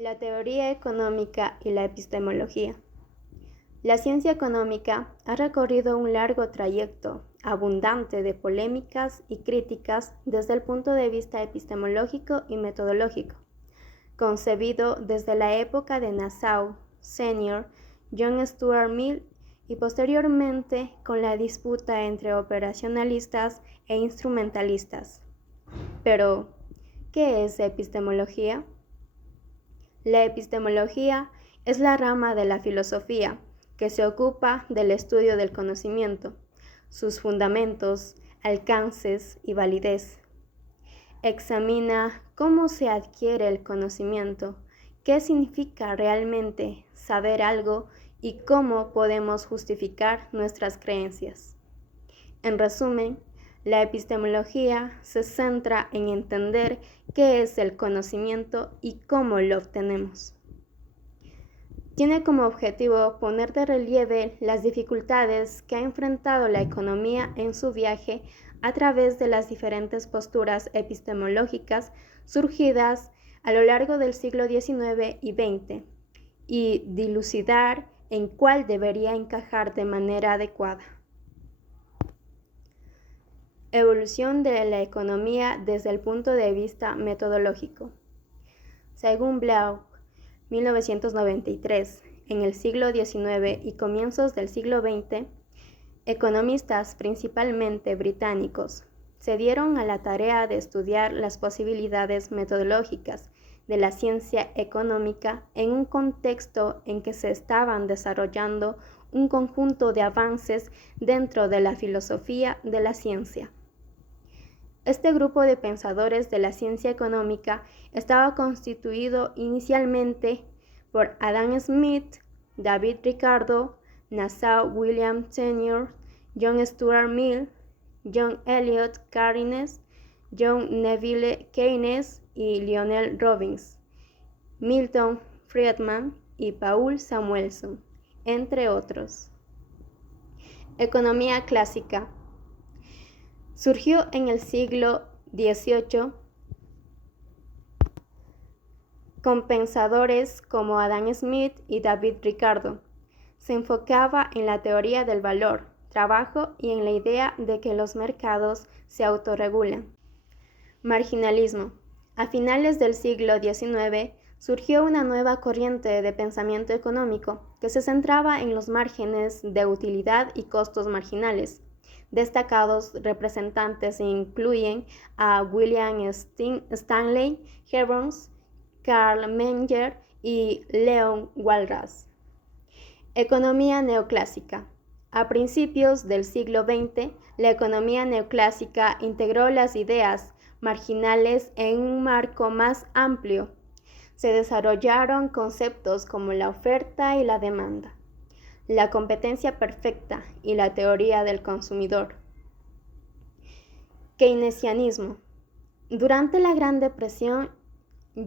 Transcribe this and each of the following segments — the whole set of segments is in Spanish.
La teoría económica y la epistemología. La ciencia económica ha recorrido un largo trayecto, abundante de polémicas y críticas desde el punto de vista epistemológico y metodológico, concebido desde la época de Nassau, Senior, John Stuart Mill y posteriormente con la disputa entre operacionalistas e instrumentalistas. Pero, ¿qué es epistemología? La epistemología es la rama de la filosofía que se ocupa del estudio del conocimiento, sus fundamentos, alcances y validez. Examina cómo se adquiere el conocimiento, qué significa realmente saber algo y cómo podemos justificar nuestras creencias. En resumen, la epistemología se centra en entender qué es el conocimiento y cómo lo obtenemos. Tiene como objetivo poner de relieve las dificultades que ha enfrentado la economía en su viaje a través de las diferentes posturas epistemológicas surgidas a lo largo del siglo XIX y XX y dilucidar en cuál debería encajar de manera adecuada. Evolución de la economía desde el punto de vista metodológico. Según Blau, 1993, en el siglo XIX y comienzos del siglo XX, economistas principalmente británicos se dieron a la tarea de estudiar las posibilidades metodológicas de la ciencia económica en un contexto en que se estaban desarrollando un conjunto de avances dentro de la filosofía de la ciencia. Este grupo de pensadores de la ciencia económica estaba constituido inicialmente por Adam Smith, David Ricardo, Nassau William Senior, John Stuart Mill, John Eliot Keynes, John Neville Keynes y Lionel Robbins, Milton Friedman y Paul Samuelson, entre otros. Economía clásica. Surgió en el siglo XVIII con pensadores como Adam Smith y David Ricardo. Se enfocaba en la teoría del valor, trabajo y en la idea de que los mercados se autorregulan. Marginalismo. A finales del siglo XIX surgió una nueva corriente de pensamiento económico que se centraba en los márgenes de utilidad y costos marginales. Destacados representantes incluyen a William Stanley Jevons, Karl Menger y Leon Walras. Economía neoclásica. A principios del siglo XX, la economía neoclásica integró las ideas marginales en un marco más amplio. Se desarrollaron conceptos como la oferta y la demanda, la competencia perfecta y la teoría del consumidor. Keynesianismo. Durante la Gran Depresión,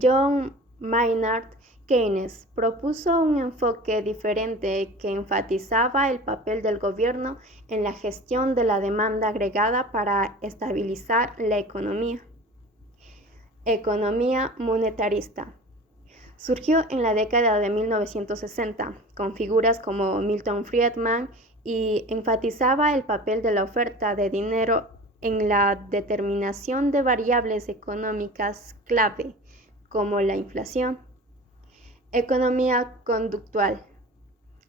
John Maynard Keynes propuso un enfoque diferente que enfatizaba el papel del gobierno en la gestión de la demanda agregada para estabilizar la economía. Economía monetarista. Surgió en la década de 1960 con figuras como Milton Friedman y enfatizaba el papel de la oferta de dinero en la determinación de variables económicas clave como la inflación. Economía conductual.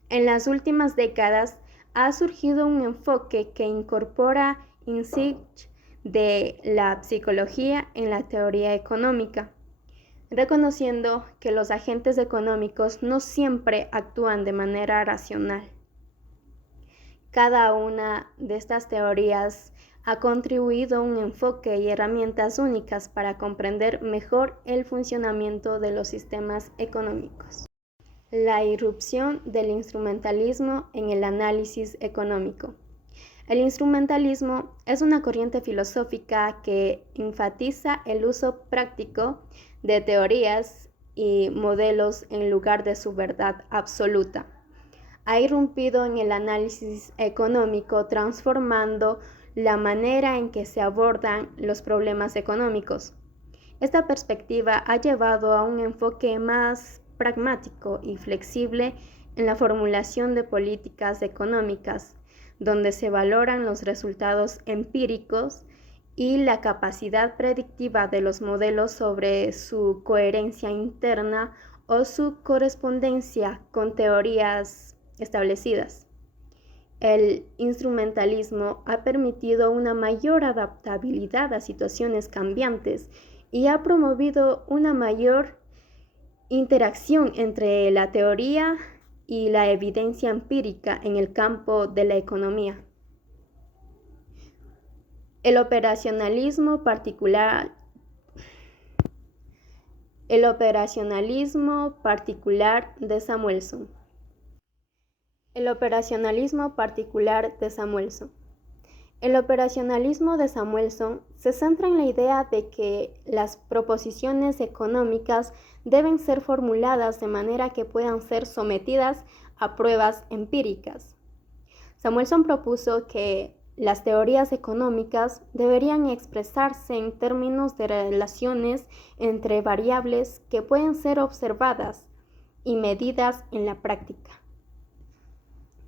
En las últimas décadas ha surgido un enfoque que incorpora insights de la psicología en la teoría económica, reconociendo que los agentes económicos no siempre actúan de manera racional. Cada una de estas teorías ha contribuido a un enfoque y herramientas únicas para comprender mejor el funcionamiento de los sistemas económicos. La irrupción del instrumentalismo en el análisis económico. El instrumentalismo es una corriente filosófica que enfatiza el uso práctico de teorías y modelos en lugar de su verdad absoluta. Ha irrumpido en el análisis económico transformando la manera en que se abordan los problemas económicos. Esta perspectiva ha llevado a un enfoque más pragmático y flexible en la formulación de políticas económicas, donde se valoran los resultados empíricos y la capacidad predictiva de los modelos sobre su coherencia interna o su correspondencia con teorías establecidas. El instrumentalismo ha permitido una mayor adaptabilidad a situaciones cambiantes y ha promovido una mayor interacción entre la teoría y la evidencia empírica en el campo de la economía. El operacionalismo particular de Samuelson. El operacionalismo particular de Samuelson. El operacionalismo de Samuelson se centra en la idea de que las proposiciones económicas deben ser formuladas de manera que puedan ser sometidas a pruebas empíricas. Samuelson propuso que las teorías económicas deberían expresarse en términos de relaciones entre variables que pueden ser observadas y medidas en la práctica.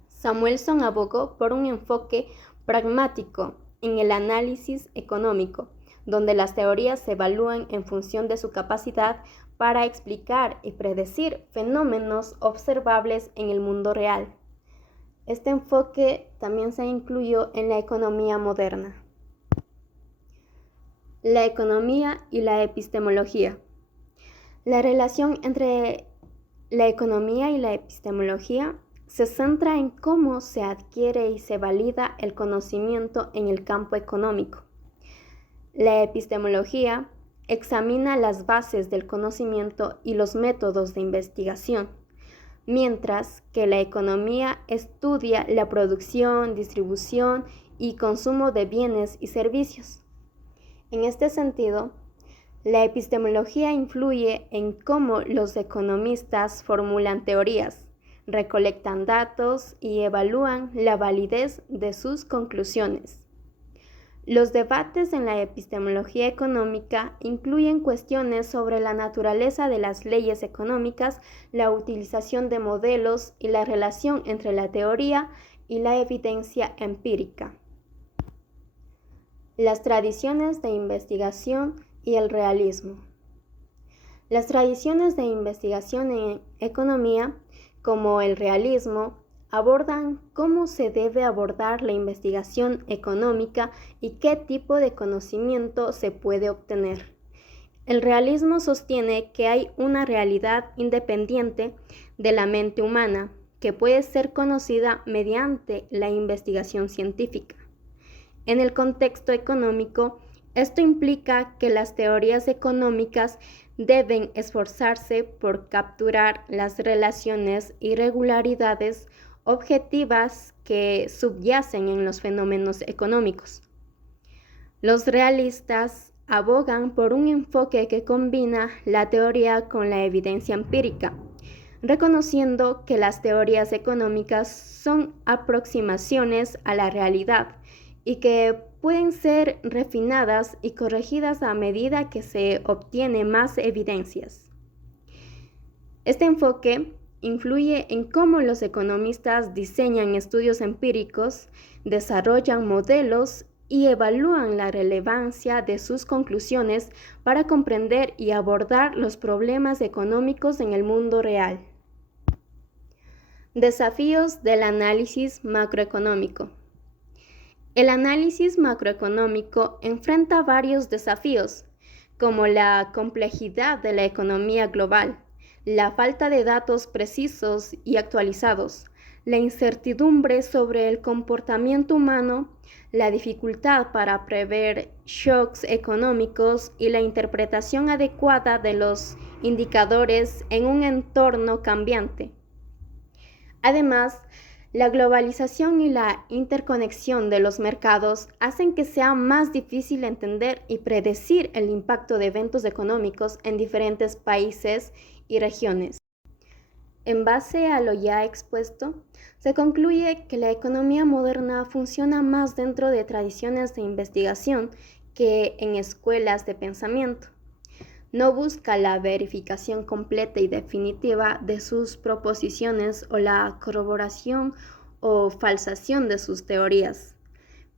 Samuelson abogó por un enfoque pragmático en el análisis económico, donde las teorías se evalúan en función de su capacidad para explicar y predecir fenómenos observables en el mundo real. Este enfoque también se incluyó en la economía moderna. La economía y la epistemología. La relación entre la economía y la epistemología se centra en cómo se adquiere y se valida el conocimiento en el campo económico. La epistemología examina las bases del conocimiento y los métodos de investigación, mientras que la economía estudia la producción, distribución y consumo de bienes y servicios. En este sentido, la epistemología influye en cómo los economistas formulan teorías, recolectan datos y evalúan la validez de sus conclusiones. Los debates en la epistemología económica incluyen cuestiones sobre la naturaleza de las leyes económicas, la utilización de modelos y la relación entre la teoría y la evidencia empírica. Las tradiciones de investigación y el realismo. Las tradiciones de investigación en economía, como el realismo, abordan cómo se debe abordar la investigación económica y qué tipo de conocimiento se puede obtener. El realismo sostiene que hay una realidad independiente de la mente humana que puede ser conocida mediante la investigación científica. En el contexto económico, esto implica que las teorías económicas deben esforzarse por capturar las relaciones y regularidades objetivas que subyacen en los fenómenos económicos. Los realistas abogan por un enfoque que combina la teoría con la evidencia empírica, reconociendo que las teorías económicas son aproximaciones a la realidad y que pueden ser refinadas y corregidas a medida que se obtienen más evidencias. Este enfoque influye en cómo los economistas diseñan estudios empíricos, desarrollan modelos y evalúan la relevancia de sus conclusiones para comprender y abordar los problemas económicos en el mundo real. Desafíos del análisis macroeconómico. El análisis macroeconómico enfrenta varios desafíos, como la complejidad de la economía global, la falta de datos precisos y actualizados, la incertidumbre sobre el comportamiento humano, la dificultad para prever shocks económicos y la interpretación adecuada de los indicadores en un entorno cambiante. Además, la globalización y la interconexión de los mercados hacen que sea más difícil entender y predecir el impacto de eventos económicos en diferentes países y regiones. En base a lo ya expuesto, se concluye que la economía moderna funciona más dentro de tradiciones de investigación que en escuelas de pensamiento. No busca la verificación completa y definitiva de sus proposiciones o la corroboración o falsación de sus teorías,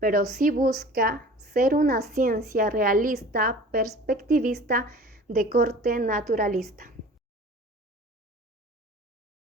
pero sí busca ser una ciencia realista, perspectivista, de corte naturalista.